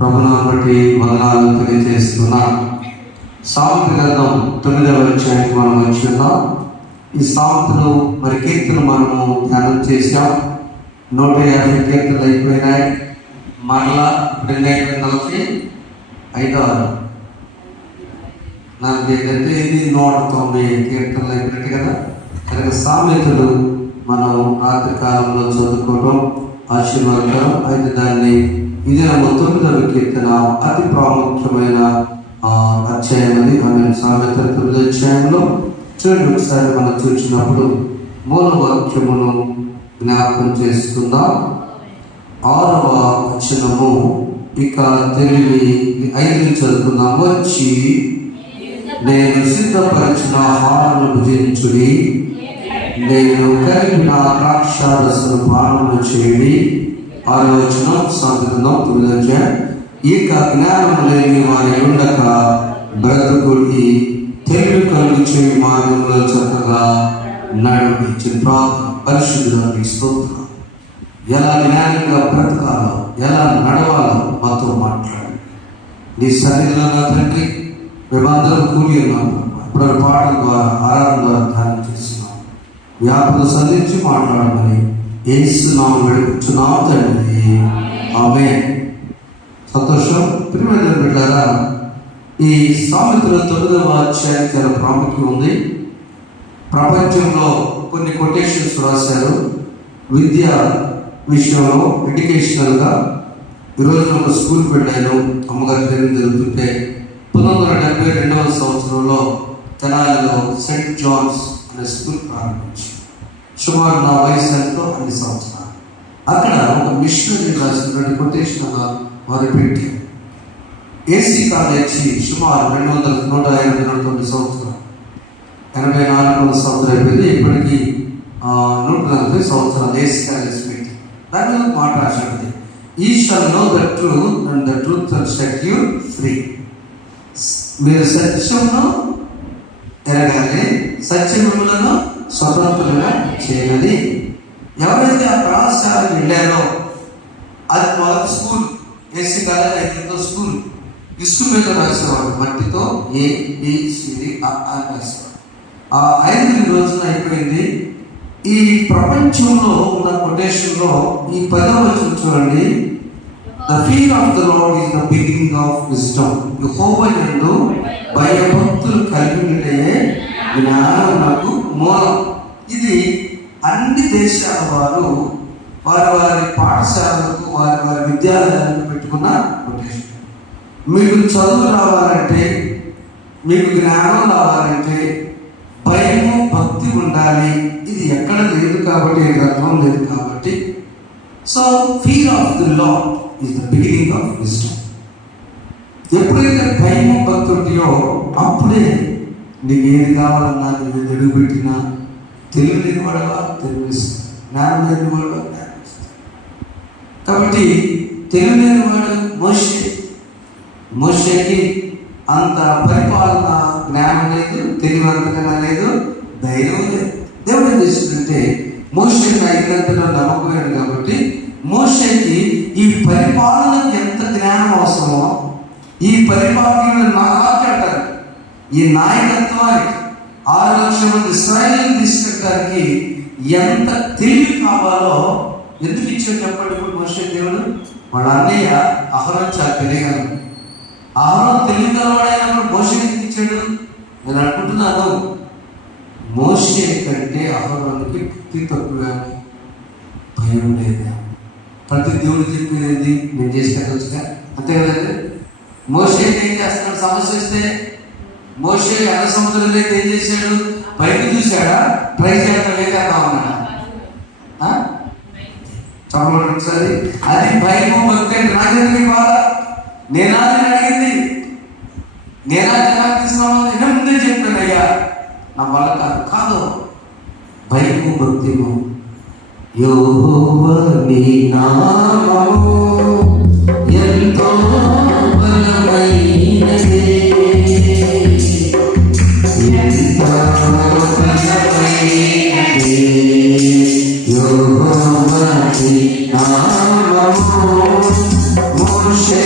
ప్రభునామమును బట్టి వందనాలు తెలియజేస్తున్నాను. సామెతల గ్రంథం 9వ అధ్యాయానికి మనం వచ్చి ఉన్నాం. ఈ సామెతలు మరి కీర్తనలు మనము ధ్యానం చేశాం. 150 కీర్తనలు అయిపోయినాయి. మరలా 45వ నాకు ఏంటంటే ఇది 190 కీర్తనలు అయిపోయినట్టు కదా. కనుక సామెతలు మనం రాత్రి కాలంలో చదువుకోవడం ఆశీర్వాదకరం. అయితే దాన్ని ఇది 9వ కీర్తన అతి ప్రాముఖ్యమైన అధ్యాయం. అది ఆమె సామెతల 9వ అధ్యాయంలో చూడండి. ఒకసారి మనం చూసినప్పుడు మూల వాక్యమును జ్ఞాపకం చేసుకుందాం. 6వ వచనము. ఇక తెలివి 5 చదువుకుందాం. వచ్చి నేను సిద్ధపరిచిన ఆహారము భుజించుడి, నేను కలిపిన ద్రాక్షారసము పానము చేయుడి. 6వ వచనం సామెతల 9వ అధ్యాయం. ఇక జ్ఞానము లేని వారి ఉండక బ్రతుకుడి, తెలివి కలుగు చేయి మార్గంలో చక్కగా నడిపించి. పరిశుద్ధులకు స్తోత్రం. ఎలా జ్ఞానంగా బ్రతకాలో, ఎలా నడవాలో మాతో మాట్లాడు. నీ సన్నిధిలో నా తండ్రి మేమందరం కూడి ఉన్నాము. ఇప్పుడు పాటల ద్వారా ఆరాధన ద్వారా ధ్యానం చేస్తున్నాం. వ్యాపకం సంధించి మాట్లాడమని యేసు నామములో వేడుకుంటున్నాం తండ్రి. ఆమేన్. సంతోషం. ప్రియమైన బిడ్డలారా, ఈ సామెతల 9వ అధ్యాయం చాలా ప్రాముఖ్యం ఉంది. ప్రపంచంలో కొన్ని కొటేషన్స్ రాశారు విద్య విషయంలో, ఎడ్యుకేషనల్గా. ఈరోజు ఒక స్కూల్కి వెళ్ళాను, అమ్మగారి ట్రైనింగ్ జరుగుతుంటే 1972వ సంవత్సరంలో తెనాలిలో సెయింట్ జాన్స్ అనే స్కూల్ ప్రారంభించారు. సుమారు నా వయసు ఎంతో 2 సంవత్సరాలు. అక్కడ ఒక మిషనరీ రాసినటువంటి కొటేషన్ వారు పెట్టారు. ఏసీ కాలేజీ సుమారు 189 సంవత్సరాలు, 84 సంవత్సరాలు అయిపోయింది. ఇప్పటికీ 140 సంవత్సరాలు ఏసీ కాలేజీ పెట్టి దాని మీద మాట రాసినది. He shall know the truth and the truth shall set you free. మీరు సత్యమును ఎరగాలి, సత్యములను స్వతంత్రంగా చేయనది. ఎవరైతే ఆ కళాశాలకు వెళ్ళారో, అది మొదటి స్కూల్. AC college 5 school. ఇసుక మీద రాసేవాడు, మట్టితో ABCD అని రాసేవాడు. ఆ 5 రోజున అయిపోయింది. ఈ ప్రపంచంలో ఉన్న కొటేషన్లో ఈ 10వ వచనం చూడండి. The fear of the Lord is the beginning of wisdom. యెహోవా యందు భయభక్తులు కలిగినట్టే జ్ఞానమునకు మూలం. ఇది అన్ని దేశాల వారు వారి పాఠశాలలకు, వారి విద్యాలయాలకు పెట్టుకున్న కొటేషన్. మీకు చదువు రావాలంటే, మీకు జ్ఞానం రావాలంటే భయము భక్తి ఉండాలి. ఇది ఎక్కడ లేదు కాబట్టి, గ్రంథం లేదు కాబట్టి. So fear of the lord is the beginning of wisdom. ఎప్పుడైతే భయము భక్తి ఉంటాయో అప్పుడే నీకు ఏది కావాలన్నా, నువ్వు తెలుగు పెట్టినా, తెలుగు లేని వాడవా తెలుగు ఇస్తాను, జ్ఞానం లేని వాడవా జ్ఞానం ఇస్తాను. కాబట్టి తెలుగు లేని వాడు మోషేకి అంత పరిపాలన జ్ఞానం లేదు, తెలివంతగా లేదు, ధైర్యం లేదు. దేవుడు ఏం చేస్తుందంటే మోషేకి 5 గంటల్లో నమ్మకం కాబట్టి మోషేకి ఈ పరిపాలనకు ఎంత జ్ఞానం అవసరమో, ఈ పరిపాలన నాకంటారు, ఈ నాయకత్వానికి 6 లక్షల మంది ఇశ్రాయేలుని తీసుకెళ్ళడానికి ఎంత తెలివి కావాలో ఎందుకు ఇచ్చాడు చెప్పండి. ఇప్పుడు మోషే దేవుడు వాళ్ళ అన్నయ్య అహరోను చాలా తెలియగలడు. అహరోను తెలియగలవాడైనప్పుడు మోషే ఎందుకు ఇచ్చాడు? నేను అనుకుంటున్నాను, మోషే కంటే అహరోనుకి భక్తి తక్కువ, భయం లేదా. ప్రతి దేవుడు చెప్పేది నేను చేసుకెళ్ళొచ్చుగా, అంతే కదండి. మోషే ఏం చేస్తున్నాడు? సమస్య వస్తే మోషే ఎర్ర సముద్రం అయితే ఏం చేశాడు? పైకి చూశాడా? ట్రై చేయడం లేకుండా ఉన్నాడా? చెప్పండి ఒకసారి. అది భయము భక్తి అంటే నాకెందుకు బాధ? నేనాదని అడిగింది, నేనా జనాలు తీసుకున్నాను, నేను ముందే చెప్పాను అయ్యా నా వల్ల కాదు. భయము భక్తిము. యెహోవా నీ నామము ఎంతో బలమైనది, ఎంతో బలమైనది. యెహోవా నీ నామము మోషే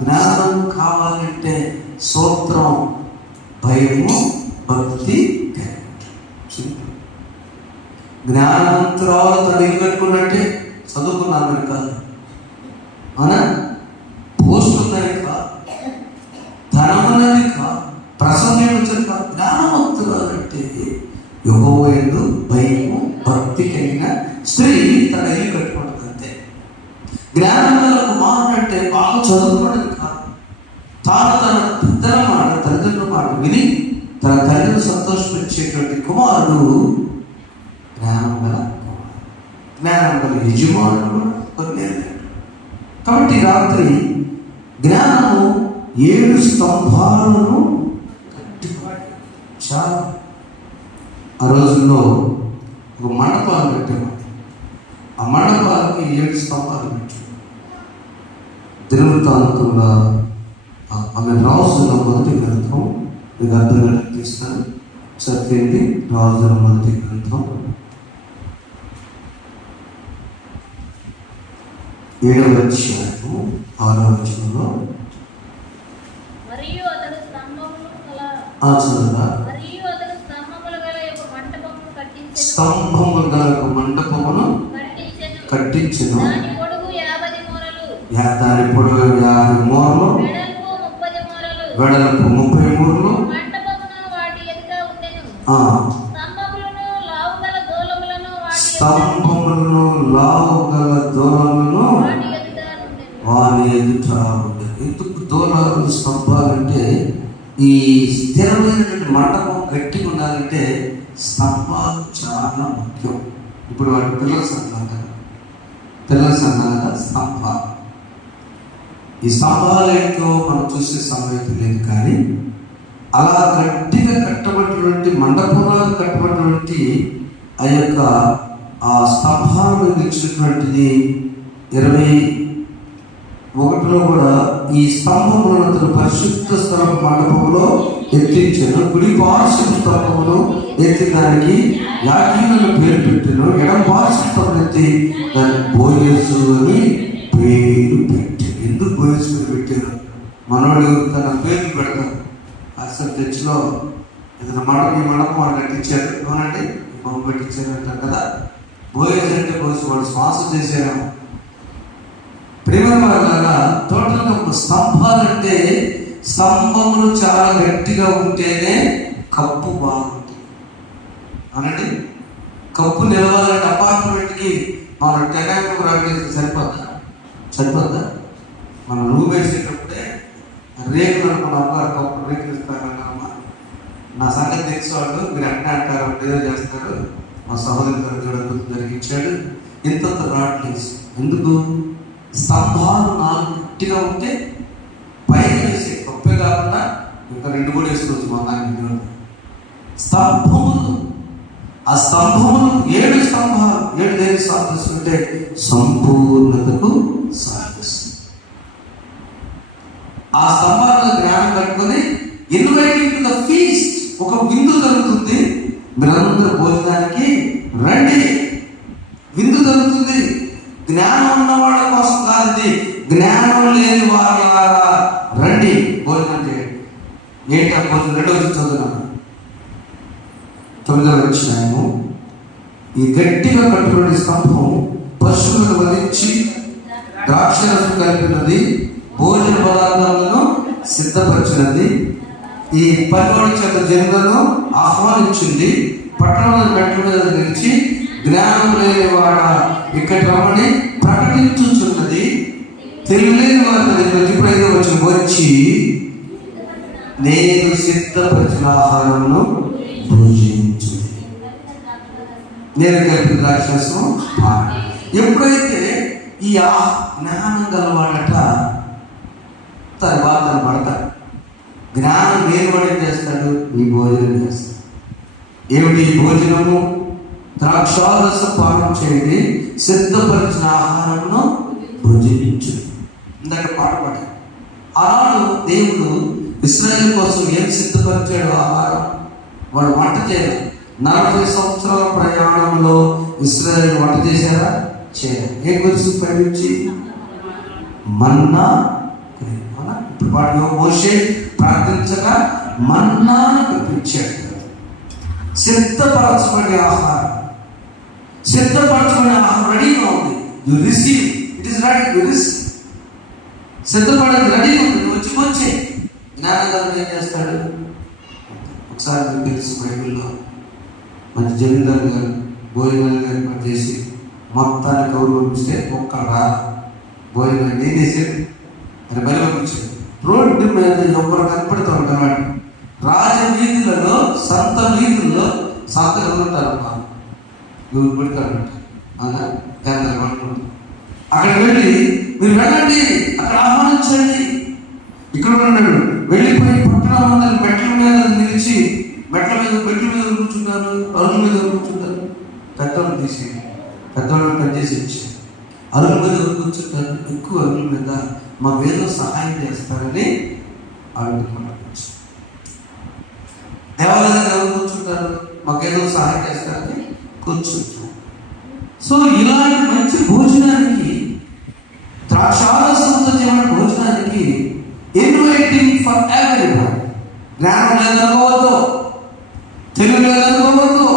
జ్ఞానం కావాలంటే సూత్రం భయము భక్తి. జ్ఞానవంతురాలు తడిగి పెట్టుకున్నట్టే చదువుకున్నామని కాదు, అవునా? పోస్ట్ ఉందని కాదు, ధనమున్నది కాదు, ప్రసంగించని కాదు. జ్ఞానవంతురాలంటే యెహోవా యందు భయము భక్తి కలిగిన స్త్రీ తన ఇల్లు కట్టుకుంటుంది అంతే. జ్ఞానములకు మాట్లాడితే బాగా చదువుకోవడం కాదు, తాను తన పెద్దల మాట తల్లిదండ్రుల మాట విని తన తల్లిని సంతోషపెట్టేటువంటి కుమారుడు జ్ఞానం గల కుమారుడు, జ్ఞానం గల యజమానుడు కొన్ని. కాబట్టి రాత్రి జ్ఞానము 7 స్తంభాలను కట్టుకోవాలి. చాలా ఆ రోజుల్లో ఒక మండపాలు పెట్టేవాడు. ఆ మండపాలకి 7 స్తంభాలు పెట్టాడు. దినవృత్తాంతంలో ఆమె రాజుల మొదటి గ్రంథం, మీకు అర్థం తీస్తాను సత్యండి. రాజుల మొదటి గ్రంథం 7వ అధ్యాయము 6వ వచనంలో స్తంభములు గల ఒక మంటపమును కట్టించెను. దాని పొడవు 50 మూరలు, వెడల్పు 30 మూరలు. స్తంభములను లావుగల దూలములను వాని ఎదుట ఉండేది. ఎందుకు దూలాలు స్తంభాలంటే, ఈ స్థిరమైనటువంటి మండపం గట్టిగా ఉండాలంటే స్తంభాలు చాలా ముఖ్యం. ఇప్పుడు వాటి పిల్లల సంఘాలుగా స్తంభాలు. ఈ స్తంభాలు ఏంటో మనం చూసే సమయం లేదు, కానీ అలా గట్టిగా కట్టబడినటువంటి మండపంలో కట్టబడినటువంటి ఆ యొక్క ఆ స్తంభాలను నిలిచినటువంటిది 21లో కూడా ఈ స్తంభములను అతను పరిశుద్ధ స్థల మండపంలో ఎత్తించాను. కుడి పార్శ్వ స్తంభమును ఎత్తి దానికి యాకీలను పేరు పెట్టాను. ఎడం పార్శ్వ స్తంభం ఎత్తి దానికి బోయసు అని పేరు పెట్టాను. ఎందుకు బోయసు పేరు పెట్టారు? మనోడు తన పేరు పెడతారు. అసలు చర్చిలో ఏదైనా మండపం వాళ్ళు కట్టించారు, అవునండి, బొమ్మ పెట్టించారు అంటారు కదా. బోయస్ అంటే బోయస్ వాళ్ళు శ్వాసం చేసేవాము. ప్రేమ వల్ల టోటల్గా స్తంభాలంటే స్తంభములు చాలా గట్టిగా ఉంటేనే కప్పు బాగుంటుంది, అనండి. కప్పు నిలవాలంటే అపార్ట్మెంట్కి మనం టెనాకు రాగేసి సరిపోద్దా? మనం రూమ్ వేసేటప్పుడే రేకులు అనుకున్న అబ్బాయి కప్పు రేకులు ఇస్తారన్నమ్మా. నా సంగతి తెలిసి వాళ్ళు మీరు అట్లా అంటారు, ఏదో చేస్తారు. మా సహోదరి కూడా జరిగించాడు. ఇంత రాట్లేదు. ఎందుకు? స్తంభాలు 4 గట్టిగా ఉంటే పైన వేసే కప్పే కాకుండా ఇంకా 2 కూడా వేసుకోవచ్చు. మా నాన్న స్తంభములు, ఆ స్తంభములు 7 స్తంభాలు 7 దేనికి సాధిస్తుంటే సంపూర్ణతకు సాధిస్తుంది. ఆ స్తంభాలను జ్ఞానం కట్టుకొని ఇన్వైటింగ్ టు ద ఫీస్ట్, ఒక విందు జరుగుతుంది. మీరందరూ భోజనానికి రండి, విందు జరుగుతుంది. జ్ఞానం ఉన్న వాళ్ళ కోసం కాదు, జ్ఞానం లేని వాళ్ళ రండి భోజనం చేయండి. ఏంటి ఆ భోజనం? 2వ చదువుతున్నాను, 9వ అధ్యాయము. ఈ గట్టిగా కట్టుబడి స్తంభం పశువులను వధించి ద్రాక్షరసం కలిపినది, భోజన పదార్థాలను సిద్ధపరిచినది, ఈ పరివాడి చేత జనులను ఆహ్వానించింది, పట్టణంలో మెట్ల మీద నిలిచి జ్ఞానం లేనివాడ ఇక్కడ రమ్మని ప్రకటించుచున్నది, తెలియలేని వారి ఇప్పుడు వచ్చి నేను సిద్ధపరిచిన ఆహారమును భుజించు, నేను కలిపి ద్రాక్షరసం. ఎప్పుడైతే ఈ జ్ఞానం గలవాడట తర్వాత పడతాడు. జ్ఞానం లేనివాడు ఏం చేస్తాడు? ఈ భోజనం చేస్తాడు. ఏమిటి ఈ భోజనము? ద్రాక్షారస పానం చేయండి, సిద్ధపరిచిన ఆహారమును భుజించు. ఇందాక పాట పాడారు. ఆనాడు దేవుడు ఇశ్రాయేలు కోసం ఏం సిద్ధపరిచాడు? ఆహారం. వాడు వంట చేయరు. 40 సంవత్సరాల ప్రయాణంలో ఇశ్రాయేలు వంట చేశారా? చేయరు. ఏం గురించి పైనుంచి మన్నా. ఇప్పుడు వాడు మోషే ప్రార్థించగా మన్నాను పంపించాడు. సిద్ధపరచబడే ఆహారం, సిద్ధపరచబడే ఆహారం రెడీగా ఉంది. You receive, it is ready, you receive. సిద్ధపడేది రెడీగా ఉంది, వచ్చే జ్ఞానదారుడు ఏం చేస్తాడు? ఒకసారి మీకు తెలుసు, బైబిల్లో మంచి జమీందారు గారు భోజనాలు ఏర్పాటు చేసి మొత్తాన్ని కౌరు పంపిస్తే ఒక్కరు రా భోజనం ఏం చేశాడు? అని బలి పంపించాడు. రోడ్డు మీద ఎవరు కనపడుతూ ఉంటాడు. రాజవీధులలో, సంత వీధుల్లో సంతలు ఉంటారు, ఎవరు పెడతాడు. అక్కడ వెళ్ళి మీరు వెళ్ళండి, అక్కడ ఆహ్వానించండి. ఇక్కడ ఉన్నాడు. వెళ్ళిపోయి పట్టణం అందరి మెట్ల మీద నిలిచి మెట్ల మీద కూర్చున్నారు, అరుగు మీద కూర్చున్నారు. పెద్దవాళ్ళు తీసి పెద్దవాళ్ళు పనిచేసి ఇచ్చారు. అరుగు మీద కూర్చుంటారు. ఎక్కువ అరుగుల మీద మాకు ఏదో సహాయం చేస్తారని అడుగుతున్నారు. దేవాలయం ఎవరు కూర్చుంటారు? మాకేదో సహాయం చేస్తారని కూర్చుంటారు. సో ఇలాంటి మంచి భోజనానికి, ద్రాక్షారసంతో చేయబడిన భోజనానికి ఇన్వైటింగ్ ఫర్ ఎవ్రీవన్. జ్ఞానం లేదనుకోవద్దు, తెలుగు లేదనుకోవద్దు,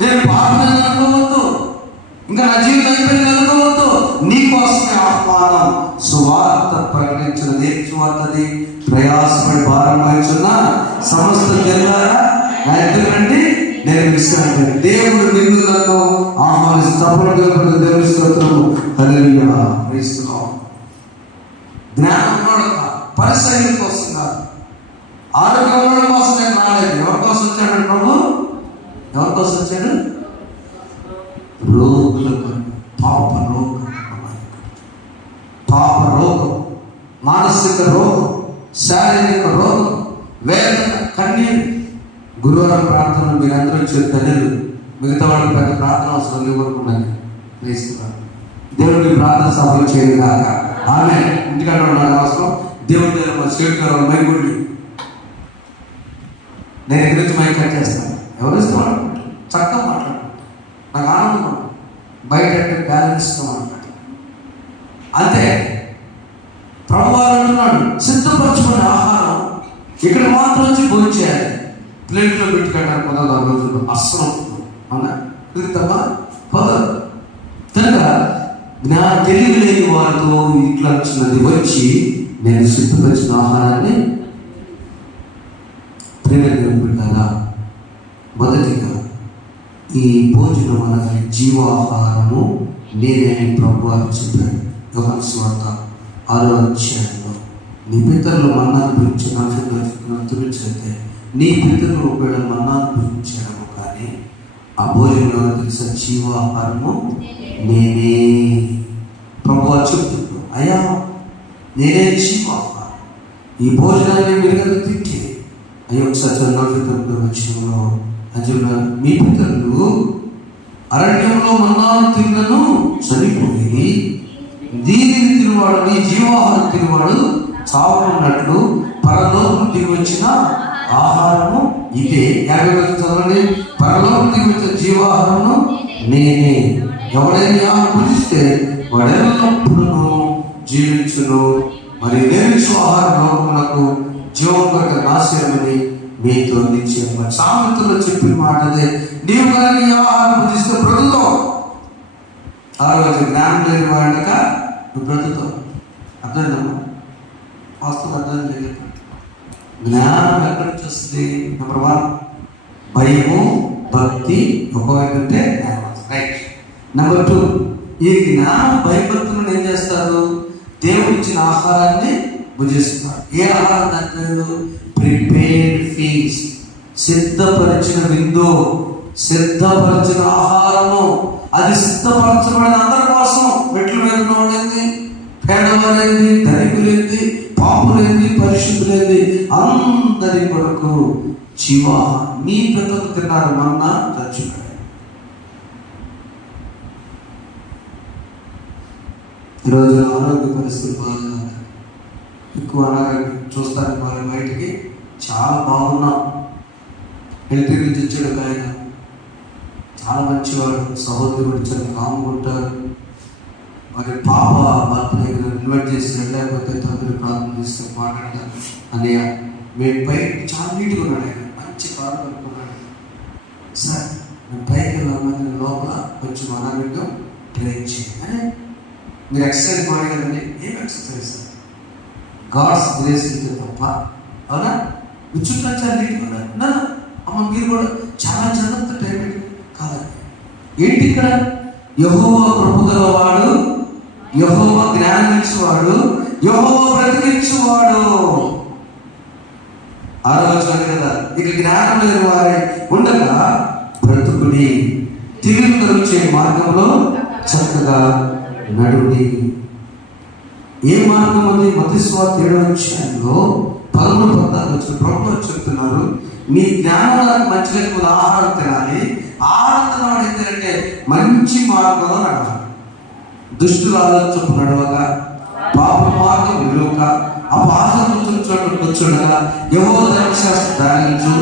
నేను పాపం లేదనుకోవద్దు, ఇంకా నా జీవితం అయిపోయింది అనుకోవద్దు. నీకోసమే ఆహ్వానం. సువార్త ప్రకటించినది. ఏం సువార్తది? ప్రయాసపడి భారం వహించున్న సమస్త జనులారా నా ఎదురండి, నేను విశ్రాంతి. దేవుడు నిన్ను నన్ను ఆహ్వానిస్తాడు. దేవుని స్తోత్రము. హల్లెలూయా. క్రీస్తునామం. జ్ఞానం పరిశైలి కోసం కాదు, ఆరోగ్యం కోసం నేను రాలేదు. ఎవరి కోసం వచ్చాడు ప్రభు? ఎవరి కోసం వచ్చాడు? రోగులకు. పాప రోగం, మానసిక రోగం, శారీరక రోగం, వేదన, కన్నీరు. గురువారం ప్రార్థన మీరందరూ వచ్చే ధన్యులు. మిగతా వాళ్ళకి పెద్ద ప్రార్థన అవసరం ఇవ్వకుండాలి. వేస్తున్నారు. దేవుడికి ప్రార్థన సఫలం చేయదు కాక. ఆమె ఇంటికాడ ఉండాలి అవసరం. దేవుడి దగ్గర మా చేతులు మైగుండి నేను ఎదురు మైక్ కట్ చేస్తాను. ఎవరు ఇస్తాను? చక్కగా మాట్లాడు, నాకు ఆనందం. బయట అంటే బ్యాలెన్స్గా మాట్లాడు. అంతే. ప్రభువారు అంటున్నాడు, సిద్ధపరచుకునే ఆహారం ఇక్కడ మాత్రం వచ్చి భోజనం చేయాలి. ప్లేట్లో పెట్టుకోవడానికి కుదరదు. ఆ రోజుల్లో అస్సలు అవునా? తిరుగుతామా? కుదరదు. కనుక తెలివి లేని వారితో ఇట్లా వచ్చినది వచ్చి నేను సిద్ధపరిచిన ఆహారాన్ని ప్రేరేపించాలా. మొదటిగా ఈ భోజనం అనగా జీవాహారము నేనే ప్రభువారు చెప్పాడు. యోహాను సువార్త 6వ అధ్యాయంలో నీ పితరులు మన్నాను గురించైతే నీ పితరులు ఒకవేళ మన్నాను గురించాము, కానీ ఆ భోజనంలో తెలిసిన జీవాహారము నేనే. ప్రభువారు చెప్తున్నాడు, అయ్యా నేనే జీవాహారం. ఈ భోజనాన్ని మీరు తింటే అయ్యో ఒకసారి 49వ వచనంలో అజుగా మీ పితరులు అరణ్యంలో మన్నాను తిన్నను చనిపోయి దీనిని తిరువాడు, నీ జీవాహారం తిరువాడు చావుకున్నట్లు పరలోకం దిగి వచ్చిన ఆహారము ఇదే. 50 చదవండి. పరలోకం దిగి వచ్చిన జీవాహారము నేనే. ఎవడైనా ఆహారం భుజిస్తే వాడెల్లప్పుడూ జీవించును. మరి నేను ఆహార లోకములకు జీవం కొరకు నాశనమని మీతో నిశ్చయం. సామెతలో చెప్పిన మాట అదే. నీవు కానీ ఆహారం భుజిస్తే బ్రతుకుతావు. ఆ రోజు జ్ఞానం లేని వాడక నువ్వు బ్రతుకుతావు. అర్థమైందమ్మా? వాస్తవం అర్థం లేదు. జ్ఞానం ఎక్కడి నుంచి వస్తుంది? నెంబర్ 1 భయము, భక్తి. ఒకవైపు అంటే జ్ఞానం. నెంబర్ 2, ఈ జ్ఞానం భయభక్తులను ఏం చేస్తారు? దేవుడు ఇచ్చిన ఆహారాన్ని భుజిస్తారు. ఏ ఆహారం దాంట్లో? ప్రిపేర్డ్ ఫీస్ట్, సిద్ధపరిచిన విందు, సిద్ధపరిచిన ఆహారము. అది సిద్ధపరచబడిన అందరి కోసం. మెట్ల మీద ఉన్నవాడేంది, పేదవాడేంది, ధనికులేంది, పాపులేంది, పరిశుద్ధులేంది, అందరి కొరకు జీవ. మీ పిల్లలు తిన్నారు మన్నా, చచ్చిపోయారు. ఈరోజు ఆరోగ్య పరిస్థితి బాగా ఎక్కువ అనారోగ్యం చూస్తాను. వారి బయటికి చాలా బాగున్నాం. హెల్తీ నుంచి వచ్చాడు ఆయన, చాలా మంచివాడు, సహోదరుడు, చాలా కాముకుంటారు. మరి పాప బర్త్డే ఇన్వైట్ చేసి వెళ్ళకపోతే తండ్రి ప్రార్థన చేస్తే మాట్లాడతాను అన్నయ్య. మేము పైకి చాలా నీట్గా ఉన్నాడు ఆయన, మంచి కారు అనుకున్నాడు. సార్ మేము పైకి వెళ్ళామని లోపల కొంచెం అనారోగ్యం ట్రైన్ చేయాలి. మీరు ఎక్సర్సైజ్ బాడీ కదండి. ఏం ఎక్సర్సైజ్ సార్? గాడ్స్ గ్రేస్ ఉంటుంది తప్ప. అవునా? కూర్చుంటా చాలా నీట్గా ఉన్నాడు. అమ్మ మీరు కూడా చాలా జాగ్రత్త టైం కాదండి. ఏంటి ఇక్కడ? యెహోవా కృపగలవాడు, యెహోవా జ్ఞానమిచ్చువాడు, యెహోవా బ్రతికించువాడు. ఆలోచన కదా. ఇక జ్ఞానం లేని వారే ఉండగా బ్రతుకుని తిరిగి వచ్చే మార్గంలో చక్కగా నడుడి. ఏ మార్గం ఉంది? మత్తయి సువార్త 7వ అధ్యాయంలో 13-14 వచ్చిన ప్రభువు చెప్తున్నారు, మీ జ్ఞానానికి మంచి లేకపోతే ఆహారం తినాలి. ఆహారం తినవాడు ఏంటంటే మంచి మార్గంలో నడవాలి. దుష్టుల ఆలోచన నడవక, పాప మార్గం విలువక, అపాసం కూర్చుండగా, యెహోవా ధర్మశాస్త్రం ధ్యానించు,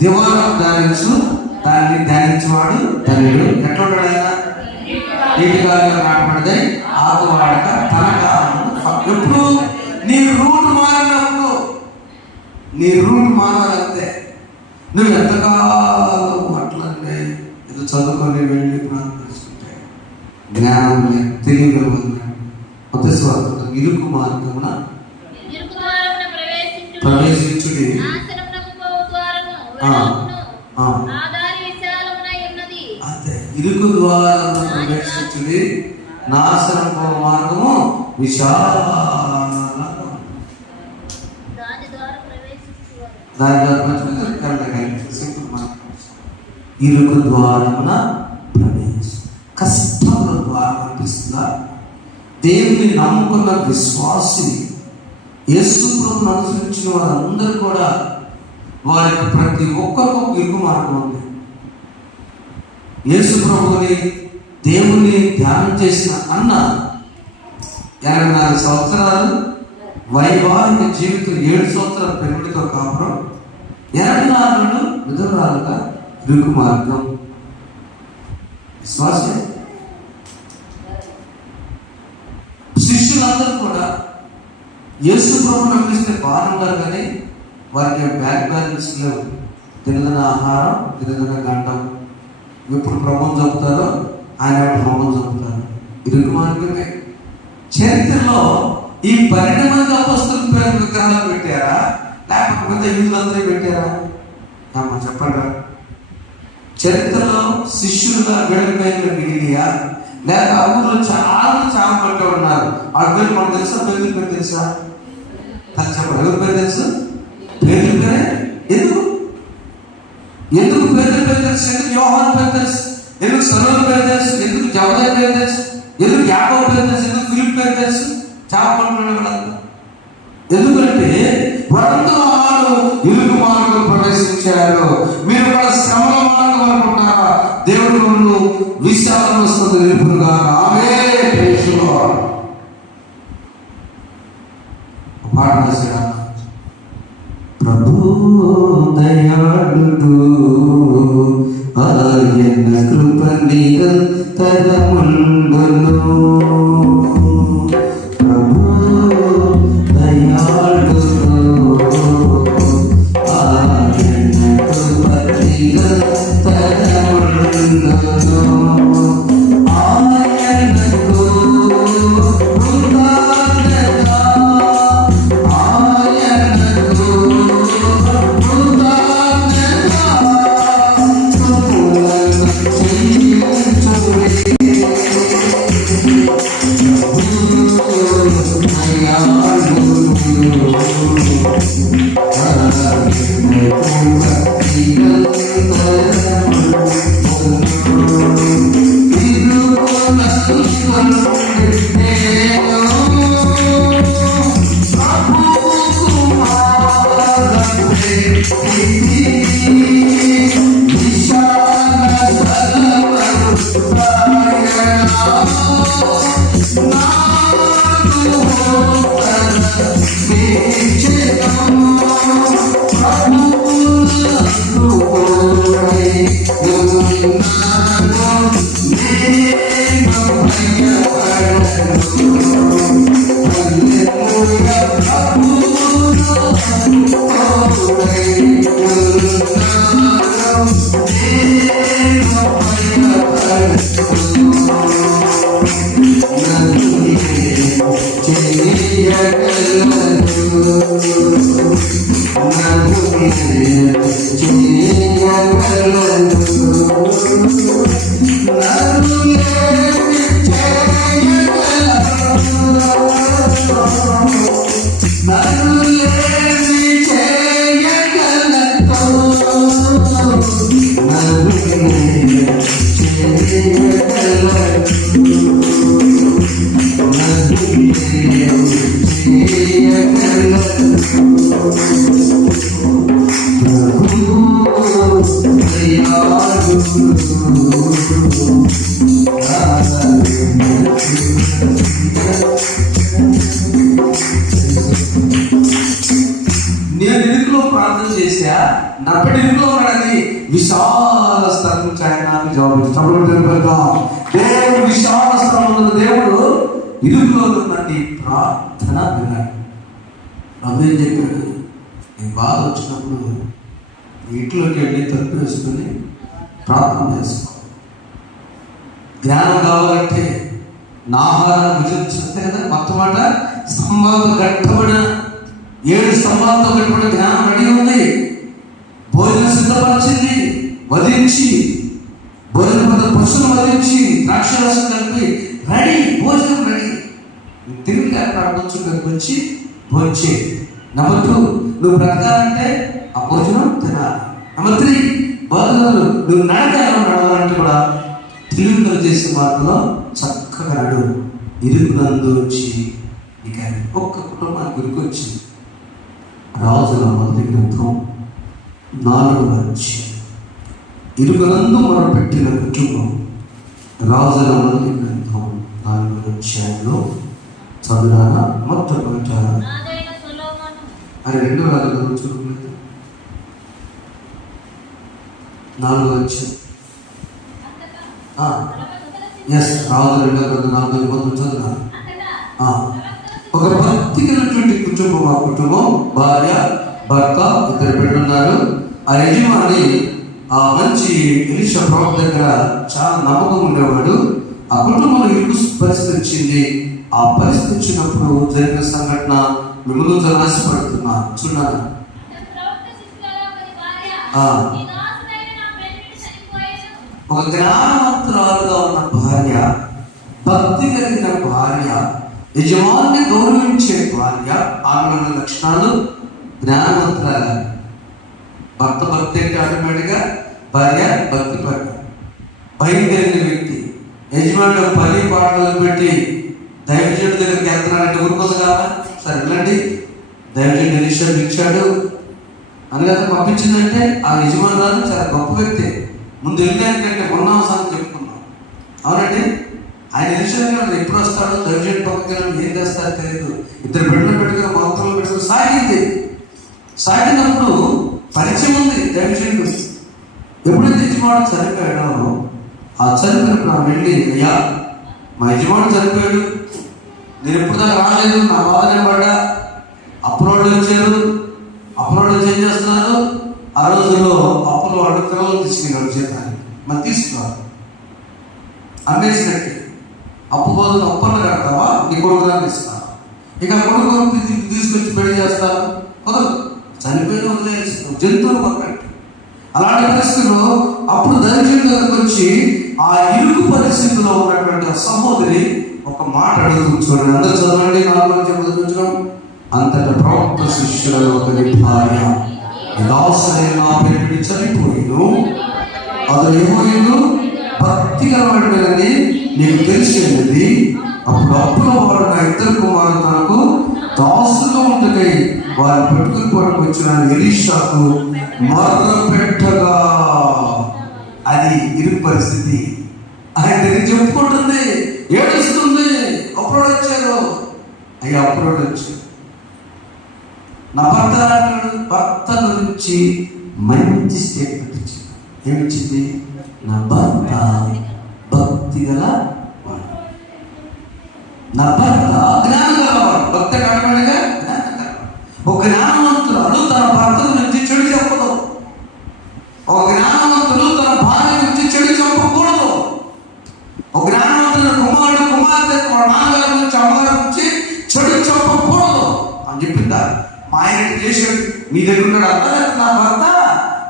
దివారం ధ్యానించు, దాన్ని ధ్యానించేవాడు ధన్యుడు. ఎట్లా ఉంటాడు ఆయన? నీటిగా నాటబడితే ఆకువాడక తన కాలం. ఎప్పుడు నీ రూట్ మారినప్పుడు, నీ రూట్ మారాలంటే నువ్వు ఎంతకాలం అట్లనే ఏదో చదువుకొని వెళ్ళి ప్రార్థిస్తుంటే జ్ఞానం తెలియగలవన్నాడు. మత్తయి సువార్త ఇరుకు మార్గమున ప్రవేశించుడి. అంతే, ఇరుకు ద్వారమున ప్రవేశించుడి, నాశనం పోవ మార్గము విశాలంగా. ఇరుకు ద్వారమున ప్రవేశించు. కష్టముల ద్వారం అనిపిస్తుందా? దేవుని నమ్ముకున్న విశ్వాసిని, యేసు ప్రభువును అనుసరించిన వారందరూ కూడా వారికి ప్రతి ఒక్కరికి ఒక ఇరుకు మార్గం ఉంది. యేసు ప్రభువుని, దేవుని ధ్యానం చేసిన అన్న 84 సంవత్సరాలు వైవాహిక జీవితం, 7 సంవత్సరాల పెరుగుడితో కాపురం, 84 విధురాలుగా ఇరుకు మార్గం. విశ్వాసం. శిష్యులందరూ కూడా యేసు ప్రభువును నమ్మిస్తే బాగుంటారు, కానీ వారికి బ్యాక్ బ్యాలెన్స్ లేవు. తినదన ఆహారం, తినదన గండం. ఎప్పుడు ప్రభువును చంపుతారో ఆయన ప్రభువును చంపుతారు. ఇరుకు మార్గమే. చరిత్రలో ఈ 12 మంది అపొస్తలుల పేరు విగ్రహాలు పెట్టారా, లేకపోతే యూదులందరూ పెట్టారా? చెప్పండి. చరిత్రలో శిష్యులుగా వీళ్ళ పేర్లు మిగిలియా, లేక ఆ ఊళ్ళో చాలా పట్టు ఉన్నారు. ఆ పేరు మనకు తెలుసా? పేర్లు పేరు తెలుసా? చెప్పండి. ఎవరి పేరు తెలుసు? పేర్లు పేరే. ఎందుకు పేర్లు పేరు తెలుసు? ఎందుకు యోహాను పేరు తెలుసు? ఎందుకు సలోలు పేరు తెలుసు? ఎందుకు జబదయి పేరు తెలుసు? ఎందుకు యాకోబు పేరు తెలుసు? ఎందుకు ఫిలిప్ పేరు తెలుసు? చాపలు. ఎందుకంటే వారందరూ వారు ఇరుకు మార్గం ప్రవేశించారు. మీరు కూడా శ్రమల మార్గం అనుకుంటారా? దేవుడు విశాలం వస్తుంది నిలుపుగా. ప్రభు దయాళుడు, ఆయన కృప నిరంతరముండును. నేను ఇరుకులో ప్రార్థన చేశా, నప్పటి ఇరుకులో ఉన్నది విశాల స్థలం నుంచి ఆయన నాకు జవాబు. దేవుడు విశాల స్థలం ఉన్న దేవుడు ఇరుకులో ఉన్నట్టు ప్రార్థన విన్నాడు. రమేష్ చెప్పాడు, నేను బాధ వచ్చినప్పుడు ఇంట్లోకి వెళ్ళి తలుపు వేసుకుని ప్రార్థన చేసుకో. జ్ఞానం కావాలంటే నా ఆహారాన్ని భుజించే కదా మొత్తం మాట. స్తంభాలతో కట్టబడిన 7 స్తంభాలతో కట్టబడిన జ్ఞానం రెడీ ఉంది. భోజనం సిద్ధపరిచింది, వధించి భోజన పశువులు వధించి ద్రాక్షరసం కలిపి రెడీ, భోజనం రెడీ. తిరిగి అక్కడ కూర్చుని వచ్చి భోజే. నెంబర్ 2, నువ్వు బ్రతకాలంటే ఆ భోజనం తినాలి. నెంబర్ 3, బదులు నువ్వు నడవాలంటే కూడా తెలుగులో చేసే మార్గంలో చక్కగా నడు. ఇరుకునందు వచ్చి ఇక ఒక్క కుటుంబానికి ఇరుకొచ్చింది. రాజుల మొదటి గ్రంథం 4వ అధ్యాయం. ఇరుకునందు మొదలుపెట్టిన కుటుంబం. రాజుల మొదటి గ్రంథం 4వ అధ్యాయంలో చదువురానా మొట్టమొదట అని 2 రాజులు చూడలేదు. 4వ అధ్యాయం రాజుల 2వ గ్రంథం 4వ మొదలు చదువురా. ఒక భక్తి కలిగినటువంటి కుటుంబం. ఆ కుటుంబం భార్య, భర్త, 2 బిడ్డలున్నారు. ఆ యజమాని ఆ మంచి ఎలీషా ప్రవక్త దగ్గర చాలా నమ్మకం ఉండేవాడు. ఆ కుటుంబంలో ఇరుకు పరిస్థితి వచ్చింది. ఆ పరిస్థితి వచ్చినప్పుడు జరిగిన సంఘటన మిమ్మల్ని ఆశపడుతున్నా చూడాలి. ఒక జ్ఞానవంతురాలుగా ఉన్న భార్య, భక్తి కలిగిన భార్య, యజమాన్ని గౌరవించే భార్య, ఆమె లక్షణాలు జ్ఞానవంతురాలు. భర్త భక్తి అంటే ఆటోమేటిక్గా భార్య భక్తి పడ్డ భయం కలిగిన వ్యక్తి. యజమానుడు 10 పాటలు పెట్టి దైవజనుడి దగ్గరికి వెళ్తున్నాడంటే ఊరుకోదు కాదా, సరే వెళ్ళండి దైవజనుడు ఎలీషా ఇచ్చాడు అని కదా పంపించిందంటే ఆ యజమానురాలు చాలా గొప్ప వ్యక్తి. ముందు వెళ్ళానికంటే మొన్న సంగతి చెప్పుకున్నాం, అవునండి. ఆయన ఎలీషా ఎప్పుడు వస్తాడో దైవజనుడి పక్కన ఏం చేస్తారో తెలియదు. 2 బిడ్డలు పెట్టుకుని మొత్తంలో పెట్టుకుని సాగినప్పుడు పరిచయం ఉంది దైవజనుడు. ఎప్పుడైతే యజమానుడు చనిపోయాడో ఆ చనిపోయినప్పుడు ఆమె వెళ్ళి, అయ్యా మా యజమానుడు చనిపోయాడు, నేను ఎప్పుడు దాకా రాలేదు, నా బాధనే పడ్డా. అప్పులోళ్ళు వచ్చారు, అప్పులోళ్ళు ఏం చేస్తున్నారు, ఆ రోజుల్లో అప్పులు వాడు పిల్లలు తీసుకెళ్ళాడు జీతాన్ని, మరి తీసుకున్నారు అమ్మేసినట్టు. అప్పు బదులు అప్పన్న కడతావా, నీ కొడుకుదాన్ని ఇస్తాను. ఇక కొడుకు తీసుకొచ్చి పెళ్లి చేస్తాను, కుదరదు, చనిపోయిన వదిలేస్తాను, జంతువులు పక్కనట్టు. అలాంటి పరిస్థితుల్లో అప్పుడు దైవజనుడి దగ్గరకు వచ్చి ఆ ఇరుకు పరిస్థితిలో ఉన్నటువంటి ఆ సహోదరి ఒక మాట అడుగుతుంది. చూడండి, అందరూ చదవండి. 4వ అధ్యాయం. అంతటా ప్రవక్త శిష్యులలో ఒకరి భార్య దాసుడైన ఆమెను చనిపోయిను, అతను ఏమైందో భక్తి కలవాడినది నీకు తెలిసినది. అప్పుడు అప్పులో వాడు నా 2 కుమారులు తనకు దాసుగా ఉండకై వారిని పెట్టుకుని పోవడానికి వచ్చిన ఎలీషాకు మొర్ర పెట్టగా. అది ఇరు పరిస్థితి. ఆయన దగ్గర చెప్పుకుంటుంది, ఏడుస్తుంది. అప్పుడు వచ్చారు, అయ్యా అప్పుడు వచ్చారు. నా భర్త గురించి మంచి స్టేట్మెంట్ ఇచ్చింది. ఏమిచ్చింది? నా భర్త భక్తి గల వాడు, నా భర్త జ్ఞానం గలవాడు. భక్తి కనబడగా జ్ఞానం గలవాడు. ఒక జ్ఞానవంతురాలు తన భర్త గురించి చెడు చెప్పదు. ఒక జ్ఞానవంతుడు తన భార్య గురించి చెడు చెప్పకూడదు. ఒక జ్ఞానవంతుడు కుమార్తె వాళ్ళ నాన్నగారి గురించి అమ్మగారి గురించి చెడు చెప్పకూడదు అని చెప్పిందా? మా ఆయన చేసాడు, మీ దగ్గర ఉన్నాడు అర్థం. నా భర్త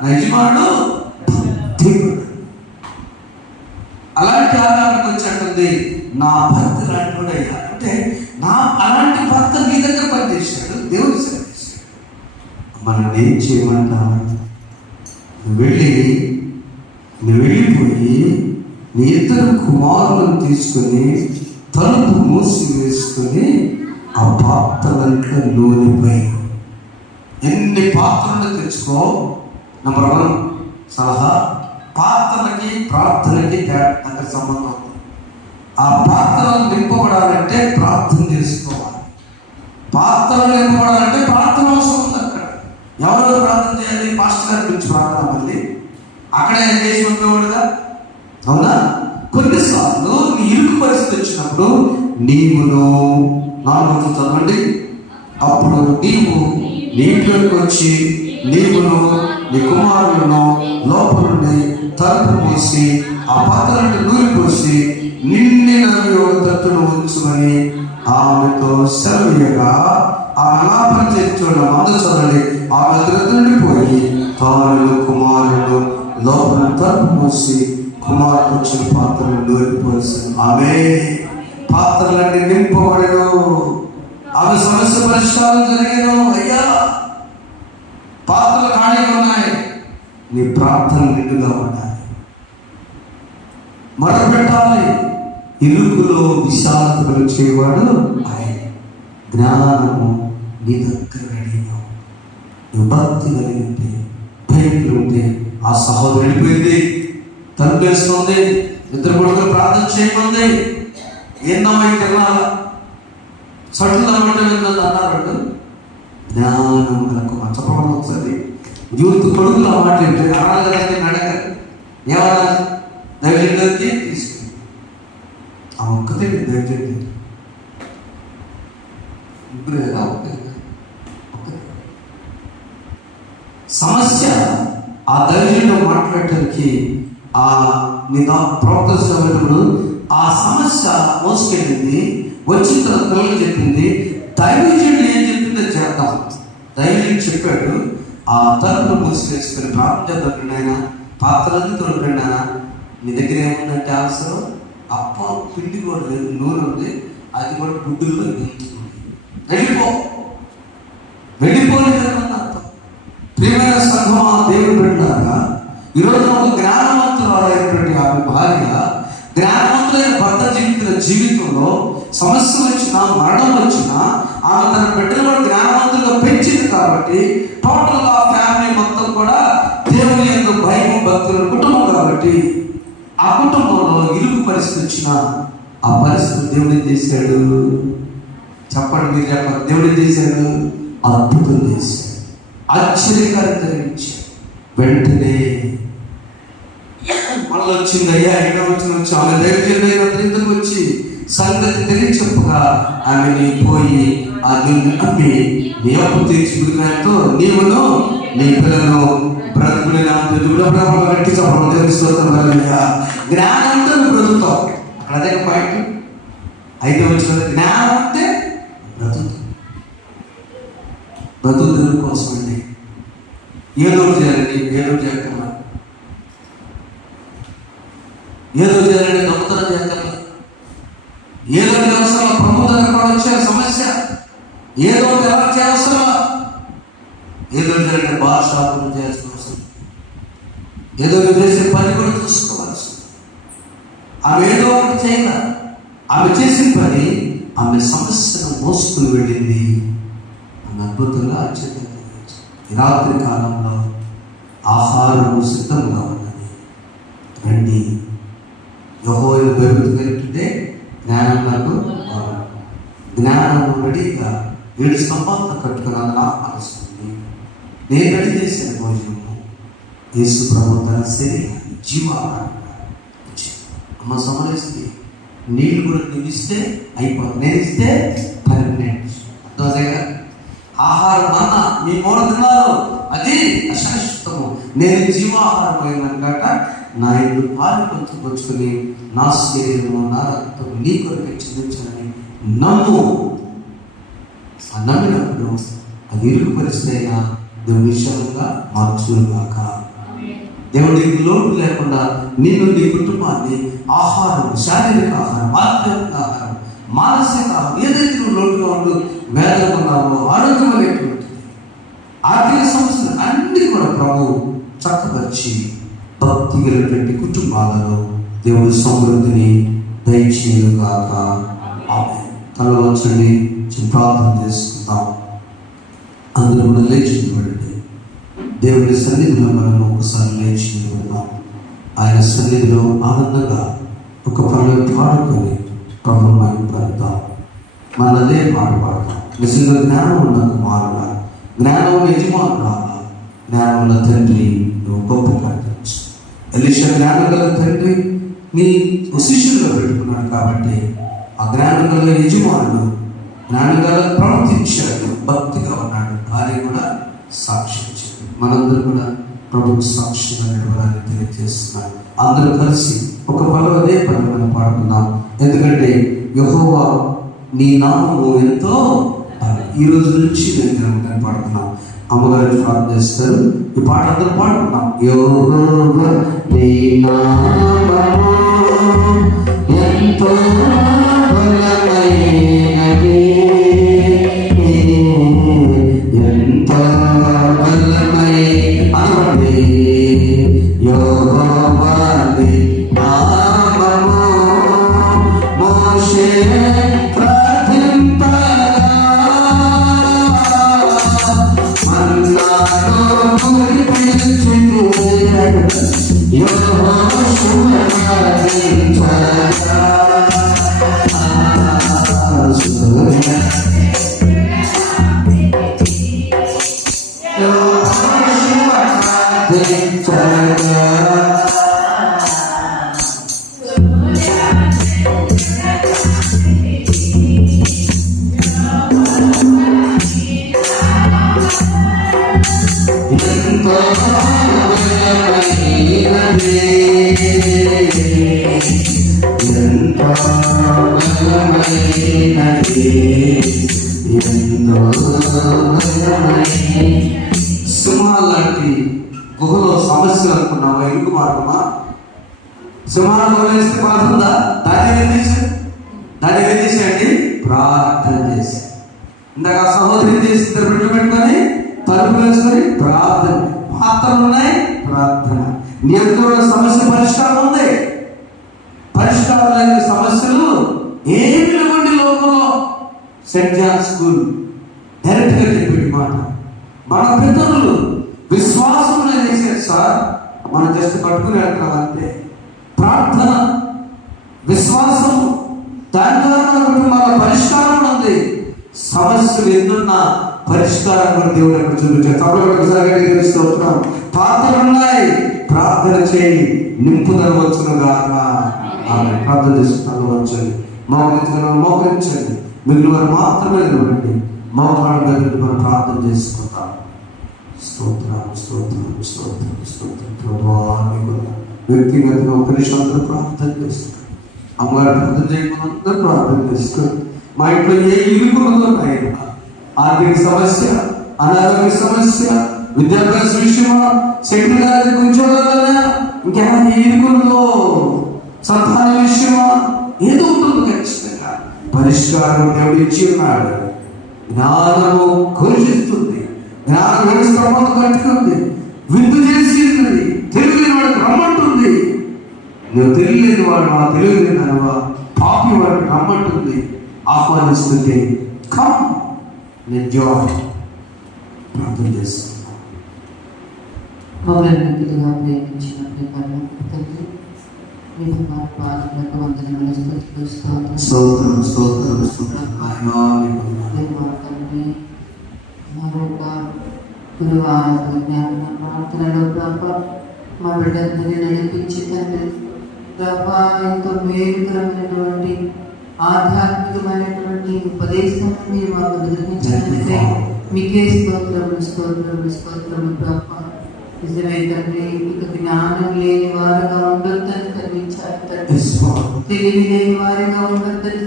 నా యజమానుడు అలాంటి ఆధారానికి వచ్చేటుంది. నా భర్త లాంటి వాడు అయ్యా అంటే అలాంటి భర్త మీ దగ్గర పనిచేశాడు, దేవుడు సేవ చేశాడు. మనం ఏం చేయమంటా? నువ్వు వెళ్ళిపోయి నీ ఇద్దరు కుమారులను తీసుకొని తలుపు మూసి వేసుకొని ఆ పాత్రలంతా నూనెపోయి ఎన్ని పాత్రలు తెచ్చుకో. నంబర్ 1 సలహా, పాత్రలకి ప్రార్థనకి దగ్గర సంబంధం ఉంది. ఆ పాత్రలు నింపబడాలంటే ప్రార్థన చేసుకోవాలి. పాత్రలు నింపబడాలంటే ప్రార్థన అవసరం ఉంది. అక్కడ ఎవరో ప్రార్థన చేయాలి? పాస్టర్ గారి గురించి ప్రార్థన మళ్ళీ అక్కడే చేసి ఉండేవాడుగా, అవునా? కొన్నిసార్లు నీ ఇరుకు పరిస్థితి వచ్చినప్పుడు నీవును 4 చదవండి. అప్పుడు నీవు నీటిలోకి వచ్చి నీవును నీ కుమారులను లోపల నుండి తలుపు మూసి ఆ పాత్రలను నూనె పోసి నిండిన తట్టును ఉంచుమని ఆమెతో సెలవుగా ఆమె అలాపన చేర్చున్న చదవండి. ఆమె నిండిపోయి తాను కుమారుడు లోపల తలుపు మూసి కుమారుడు వచ్చిన పాత్రలను నూనె పోసి ఆమె పాత్రలన్నీ నింపబడను. ఆమె సమస్య పరిష్కారం జరిగాను. అయ్యా పాత్రలు ఖాళీగా ఉన్నాయి, నీ ప్రార్థన నిండుగా ఉండాలి. మొదలుపెట్టాలి. ఇరుకులో విశాలత వచ్చేవాడు ఆయన. జ్ఞానము నీ దగ్గర రెడీగా, నువ్వు భక్తి కలిగి ఉంటే, భయపడి ఉంటే. ఆ సహోదరు వెళ్ళిపోయింది, తలుపు వేస్తుంది, ఇద్దరు కొడుకులు ప్రార్థన చేయమంది. ఏందమ్మా తిన్నారా? సట్లు తగ్గడం అన్నాడు. జ్ఞానం కనుక చెప్పడం ఒకసారి యూత్ కొడుకులు ఆ మాట అనాలి కదా, అడగాలి. ఏమన్నా దైవజండి తీసుకుని ఆ ఒక్కతే దైవజండి ముగ్గురు కదా, ఒక్కతే సమస్య. ఆ దైవజంలో మాట్లాడటానికి ఆ నేను ప్రవర్తించినప్పుడు ఆ సమస్య మోసుకెళ్ళింది. వచ్చిన తన పిల్లలు చెప్పింది, దైవజనుడు ఏం చెప్పిందో చేద్దాం. దైవజనుడు చెప్పాడు, ఆ తలుపులు మూసివేసుకొని ప్రార్థన చేద్దాం. ఆయన పాత్రలన్నీ తోడుకండి. నీ దగ్గర ఏముందంటే అవసరం అప్ప పిండి కూడా లేదు, నూనె ఉంది, అది కూడా గుడ్డులో వెళ్ళిపోలేదన్న అర్థం. ప్రియమైన సంఘమా, దేవుడు పెట్టారా ఈరోజు ఒక జ్ఞానవంతురాలైనటువంటి ఆమె భార్య, జ్ఞానవంతులైన భర్త జీవితంలో సమస్య వచ్చినా మరణం వచ్చినా ఆమె తన బిడ్డలు కూడా జ్ఞానవంతులుగా పెంచింది. కాబట్టి టోటల్ గా ఫ్యామిలీ మొత్తం కూడా దేవుని యొక్క భయం భక్తుల కుటుంబం. కాబట్టి ఆ కుటుంబంలో ఇరుకు పరిస్థితి వచ్చినా ఆ పరిస్థితి దేవుడు ఏం చేశాడు? చెప్పండి, మీరు చెప్పండి. దేవుడు ఏం చేశాడు? అద్భుతం చేశాడు, ఆశ్చర్యకారం జరిగించాడు. వెంటనే మళ్ళీ వచ్చింది. అయ్యా ఎక్కడ వచ్చి ఆమె దైవజనుడు వచ్చి సంగతి తెలియచెప్పగా ఆమెని పోయి ఆ నిన్ను అమ్మి నీ అప్పు తీర్చుకున్నతో నీవును నీ పిల్లలను బ్రతుకుని గట్టి చెప్పడం తెలుస్తుంది. జ్ఞానంతో నువ్వు బ్రతుకుతావు. అక్కడ అదే పాయింట్. అయితే వచ్చిన జ్ఞానం అంటే బ్రతుకు కోసం అండి. ఏదో చేయాలండి, ఏదో చేయగల, ఏదో చేయాలంటే దొంగతనం చేయగల, ఏదో అవసరం ప్రభుత్వం ఎక్కడ వచ్చే సమస్య, ఏదో ఎలా చేయాల్సిన, ఏదో చేయాలంటే భాషాపం చేయాల్సిన అవసరం, ఏదో చేసే పని కూడా చూసుకోవాల్సి. ఆమె ఏదో ఒకటి చేయాల. ఆమె చేసిన పని ఆమె సమస్యను మోసుకుని వెళ్ళింది. ఆమె అద్భుతంగా ఆశ్చర్యంగా రాత్రి కాలంలో ఆహారము సిద్ధంగా ఉన్నది, రండి యెహోవాను భయభక్తులే జ్ఞానం నాకు జ్ఞానం రెడీగా 7 స్తంభాలతో కట్టుకుని అందులో ఆహ్వానిస్తుంది. నేను రెడీ చేశాను భోజనము. యేసు ప్రభు తన శరీరాన్ని జీవాహారంగా ఇచ్చాడు. అమ్మ సమరేస్తుంది, నీళ్ళు కూడా నువ్వు ఇస్తే అయిపోతుంది, నేను ఇస్తే పర్మనెంట్. అర్థమేగా? ఆహారం అన్న మీ మూల తిన్నారు, అది అశాశ్వతము. నేను జీవాహారం అయినాక నా ఇల్లు పాలు పంచుకొచ్చుకొని నా శరీరము నా రక్తం నీ కొరకే చెందించాలని నమ్ము. ఆ నమ్మినప్పుడు అది ఇరుకు పరిస్థితి అయినా దేవుని విషయంగా మార్చును కాక. దేవుడికి లోటు లేకుండా నిన్ను నీ కుటుంబాన్ని ఆహారం, శారీరక ఆహారం, ఆధ్యాత్మిక ఆహారం, మానసిక ఆహారం, ఏదైతే నువ్వు లోటుగా ఉంటూ వేదన ఉన్నావో, ఆరోగ్యం అనేటువంటిది, ఆర్థిక సమస్యలు అన్ని కూడా ప్రభు చక్కపరిచి భక్తి కలిగినటువంటి కుటుంబాలలో దేవుడి సమృద్ధిని దయచేయను కాక. ఆమేన్. తలలో వచ్చండి, ప్రార్థన చేసుకుంటాం. అందరూ కూడా లేచి నిలబడండి. దేవుడి సన్నిధిలో మనం ఒకసారి లేచి నిలబడతాం. ఆయన సన్నిధిలో ఆనందంగా ఒక పనులు పాడుకొని ప్రభువు మనం పడతాం. మన అదే పాట పాడతాం. నిజంగా జ్ఞానం ఉన్న కుమారుడా, జ్ఞానం యజమానుడా, జ్ఞానం ఉన్న తండ్రి నువ్వు గొప్ప కనిపించు. ఎలీషా జ్ఞానం గల తండ్రి నీ శిష్యుల్లో పెట్టుకున్నాడు కాబట్టి ఆ జ్ఞానం గల యజమానుడు జ్ఞానం గల ప్రవర్తించాడు, భక్తిగా ఉన్నాడు. భార్య కూడా సాక్షించాడు. మనందరూ కూడా ప్రభుత్వ సాక్షిగా నిలవాలని తెలియజేస్తున్నారు. అందరూ కలిసి ఒక పలు అదే పని మనం పాడుకుందాం. ఎందుకంటే యెహోవా నీ నామము ఎంతో, ఈ రోజు నుంచి నేను పాడుకున్నాం. అమ్మగారు ప్రార్థన చేస్తారు. ఈ పాట అందరూ పాడుకున్నాం. యెహోవా నీ నామము ఎంతో బలమైనది, ఎంతో బలమై అనండి. యెహోవా నీ నామము మోషే ప్రార్థింపగా మన్నాను మురిపించింది. యెహోవా ప్రార్థించగా సింహాలు లాంటి గుహలో సమస్యలు అనుకున్నావా? ఇరుకు మార్గమా? సింహాలు వదిలేస్తే బాగుందా? దాన్ని ఏం చేశాడండి? ప్రార్థన చేసి. ఇందాక సహోదరి చేసి బిడ్డలు పెట్టుకొని తలుపు వేసుకొని ప్రార్థన. పాత్రలు ఉన్నాయి, ప్రార్థన. నీ యొక్క సమస్య పరిష్కారం ఉంది. పరిష్కారం లేని సమస్యలు ఏమి లేవండి లోకంలో. సెంట్ జాన్ స్కూల్ డైరెక్ట్గా చెప్పేటి మాట. మన పితరులు విశ్వాసం చేసేది సార్, మనం జస్ట్ కట్టుకుని వెళ్తాం అంతే. ప్రార్థన, విశ్వాసం, దాని ద్వారా మన కుటుంబాల పరిష్కారం ఉంది. సమస్యలు ఎన్నున్నా పరిష్కారం కూడా దేవుడు అక్కడ చూపించారు. పాత్రలు ఉన్నాయి, ప్రార్థన చేయి, నింపుదల వచ్చును గాక. ఆమె ప్రార్థన చేస్తున్నారు. వచ్చండి, మోకరించండి. మిగిలిన వారు మాత్రమే నిలబడండి. మోకాళ్ళ దగ్గర మనం ప్రార్థన చేసుకుంటాం. స్తోత్రం, స్తోత్రం, స్తోత్రం, స్తోత్రం. ప్రభావం వ్యక్తిగతంగా ఒక నిమిషం అందరూ ప్రార్థన చేస్తారు. అమ్మగారు ప్రార్థన చేయకుండా అందరూ ప్రార్థన చేస్తారు. మా ఇంట్లో ఏ ఇరుకులతో అయినా, ఆర్థిక సమస్య, అనారోగ్య సమస్య, విద్యాభ్యాస విషయమా, సెటిల్ గారి ఉద్యోగాలైనా, ఇంకేమైనా ఇరుకులతో, సంతాన విషయమా, ఏదో ఉంటుంది. ఖచ్చితంగా పరిష్కారం దేవుడు ఇచ్చి ఉన్నాడు. జ్ఞానము ఘోషిస్తుంది, జ్ఞానం వ్యవస్థ కట్టుకుంది, విందు చేసింది, తెలియని వాడికి రమ్మంటుంది. నువ్వు తెలియలేని వాడు ఆ తెలియలేదనవా, పాపి వాడికి రమ్మంటుంది, ఆహ్వానిస్తుంది. కమ్ నిర్జాయ్ ప్రార్థన చేస్తున్నాం. మమ్మల్ని ప్రేమించిన తండ్రి, స్తోత్రం స్తోత్రం స్తోత్రం నాయనా నీకు మరొక గురువారం జ్ఞాపన ప్రార్థనలో ప్రభా మా బిడ్డలందరినీ నడిపించి తండ్రి ప్రభా ఎంతో మేలుకరమైనటువంటి ఆధ్యాత్మికమైనటువంటి ఉపదేశం మీరు మాకు నిర్మించాలంటే మీకే స్తోత్రములు స్తోత్రములు స్తోత్రములు ప్రభా. నిజమే తండ్రి, ఇక జ్ఞానం లేని వారుగా ఉండొద్దని కనిపించారు తండ్రి, తెలివి లేని వారిగా ఉండొద్దని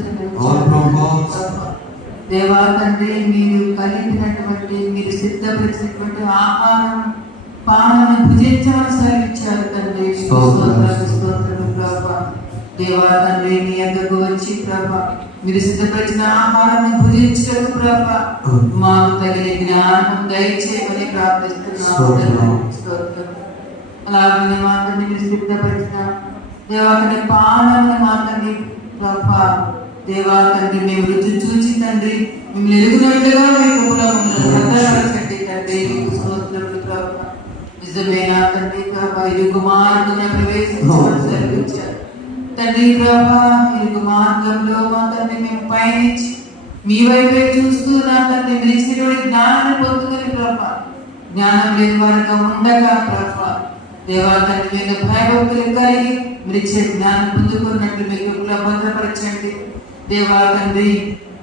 దేవా తండ్రి, మీరు కలిపినటువంటి మీరు సిద్ధపరిచినటువంటి ఆహారం పానను భుజించమని సెలవిచ్చారు తండ్రి. స్తోత్రము ప్రభా. దేవా తండ్రి, మీ యొద్దకు వచ్చి ప్రభా మీరు సిద్ధపరిచిన ఆహారాన్ని భుజించలేదు ప్రభా, మాకు తగిన జ్ఞానం దయచేయమని ప్రార్థిస్తున్నాము. అలాగే మాత్రమే మీరు సిద్ధపరిచిన దేవాన్ని పానాన్ని మాత్రమే ప్రభా దేవా తండ్రి మేము రుచి చూచి తండ్రి మిమ్మల్ని ఎరుగునట్లుగా మీకు భద్రపరచండి తండ్రి. స్తోత్రములు ప్రభా. నిజమేనా తండ్రి ప్రభా, ఇరుగు మార్గం ప్రవేశించమని సెలవిచ్చారు తండ్రి ప్రభా. ఇరుగు మార్గంలో మా తండ్రి మేము పయనించి మీ వైపే చూస్తూ నా తండ్రి మీరు ఇచ్చినటువంటి జ్ఞానాన్ని పొందుకొని ప్రభా, జ్ఞానం లేని వారిగా ఉండగా ప్రభా దేవా తండ్రి మీద భయభక్తులు కలిగి మీరు ఇచ్చే జ్ఞానం పొందుకున్నట్లు మీకు భద్రపరచండి దేవా తండ్రి.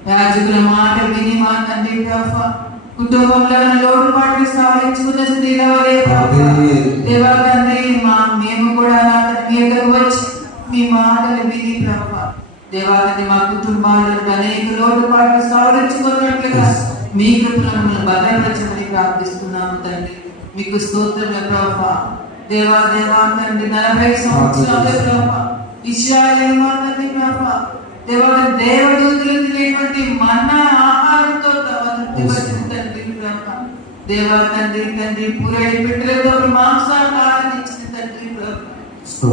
యాజకుల మాట విని మా తండ్రి ప్రభా కుటుంబంలో లోటుపాట్లు సాధించుకున్న స్త్రీల వలె ప్రభా దేవా తండ్రి మేము కూడా నా తండ్రి మీదకు వచ్చి మీ మాటలు విని ప్రభా దేవా తండ్రి మా కుటుంబాలలో అనేక లోటుపాట్లు సాధించుకున్నట్లుగా మీ కృపలను భద్రపరచమని ప్రార్థిస్తున్నాము తండ్రి. మీకు స్తోత్రములు ప్రభా. దేవా దేవా తండ్రి 40 సంవత్సరాలు ప్రభా ఇశ్రాయేలు మా తండ్రి ప్రభా దేవా దేవదూతలు తినేటువంటి మన్నా ఆహారంతో తృప్తిపరిచిన తండ్రి ప్రభా దేవా తండ్రి తండ్రి పూరేడు పెట్టెలతో మాంసాహారాన్ని ఇచ్చిన తండ్రి ప్రభా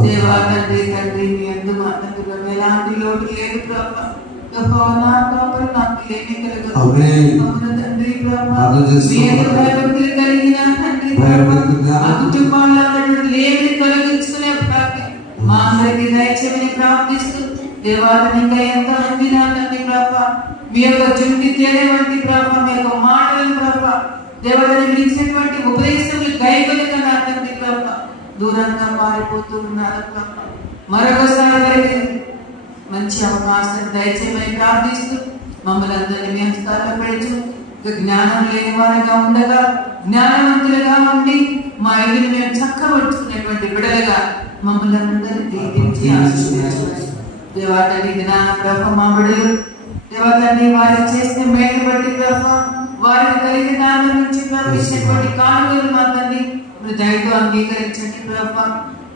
దేవా తండ్రి తండ్రి మీ యందు మా తండ్రి ప్రభా ఎలాంటి లోటు లేదు ప్రభా. మా అందరికి దయచేయమని ప్రార్థిస్తూ దేవాలయం ఇంకా ఎంత మంది నా తండ్రి ప్రభా మీ యొక్క జుంటి తేనెవంటి ప్రభా మీ యొక్క మాటలను ప్రభా దేవాలయం ఇచ్చినటువంటి ఉపదేశములు గైకొనక నా తండ్రి ప్రభా దూరంగా మారిపోతూ ఉన్నారు ప్రభా. మరొకసారి వారికి మంచి అవకాశం దయచేయమని ప్రార్థిస్తూ మమ్మల్ని అందరినీ మీ హస్తాల్లో పెడుచు జ్ఞానం లేని వారిగా ఉండగా జ్ఞానవంతులుగా ఉండి మా ఇల్లుని మేము చక్కబడుచుకునేటువంటి బిడలుగా మమ్మల్ని అందరినీ దీవించి ఆశీర్వదించండి దేవా తండ్రి. జ్ఞాన ప్రభా మా బిడలు దేవా తండ్రి వారు చేసిన మేలు బట్టి ప్రభా వారికి కలిగిన దాని నుంచి ప్రవేశించినటువంటి కానుకలు మా తండ్రి మీరు దయతో అంగీకరించండి ప్రభా.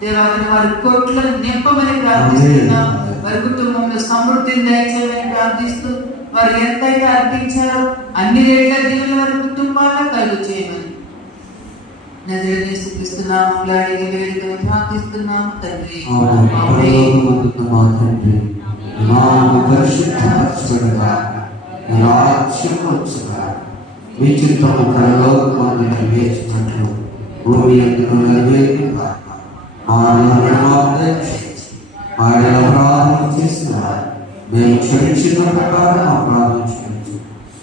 దేవాలయం వారి కోట్లను నింపమని ప్రార్థిస్తున్నాం. వారి కుటుంబంలో సమృద్ధిని దయచేయమని ప్రార్థిస్తూ వారు ఎంతైతే అర్పించారో అన్ని రేట్ల దీవులు వారి కుటుంబాల్లో కలుగు చేయమని నజరేయుడైన యేసుక్రీస్తునామములో అడిగి వేడుకొని ప్రార్థిస్తున్నాము తండ్రి. మేము క్షమించిన ప్రకారం అపరాధం క్షమించు.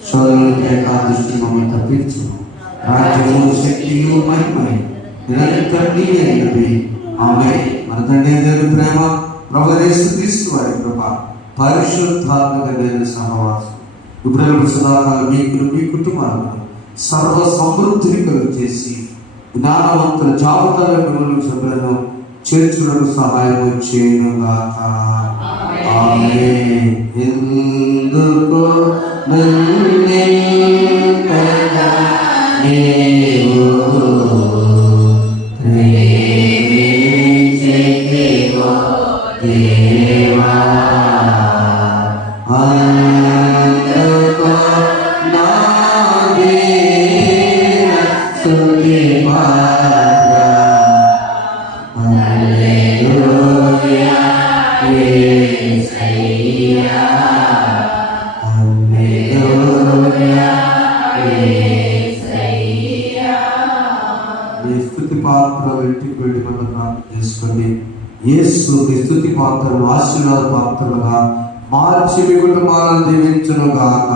సోదరులకి ఏకాదృష్టి మమ్మల్ని తప్పించు. రాజ్యము శక్తియు మహిమయు నిరంతరం నీవే అయినవి. ఆమేన్. మన తండ్రి దేవుని ప్రేమ ప్రభువైన యేసుక్రీస్తు వారి కృప పరిశుద్ధాత్మక దేవుని సహవాసం ఇప్పుడు సదాకాలం మీకు మీ కుటుంబాలను సర్వ సమృద్ధిని కలుగు చేసి జ్ఞానవంతుల జాబితాలో మిమ్మల్ని సభ్యులను చేర్చులకు సహాయం చేయనుగాక. ఆమేన్. ఎందుకో నన్నెంతగా నీవు ప్రేమించితివో దేవా, అందుకో నా వీర స్తుతి పాత్ర. హల్లెలూయా యేసయ్యా, హల్లెలూయా యేసయ్యా. ఈ స్తుతి పాత్ర ఇంటికి వెళ్ళి మనం ప్రార్థన చేసుకొని యేసు మీ స్తుతి పాత్రలు ఆశీర్వాద పాత్రలుగా మార్చి మీ కుటుంబాలను దీవించును గాక.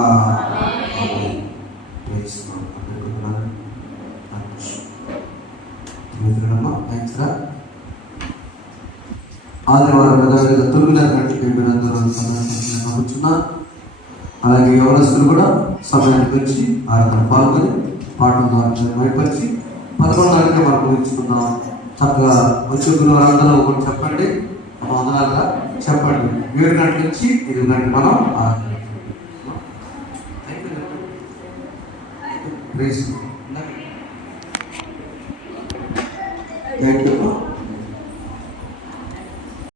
ఆదివారం యథావిధిగా 9:30 గంటలకు మీరందరూ నమ్ముతున్నా. అలాగే యవనస్తులు కూడా సమయానికి వచ్చి ఆరాధన పాల్గొని పాటల ద్వారా మైపరిచి 11:30కే మనం ముగించుకుందాం. చక్కగా వచ్చే గురువారందరూ ఒకటి చెప్పండి, వందనాలుగా చెప్పండి. 7 గంటల నుంచి 8 గంటలు మనం ఆరాధన. Thank you.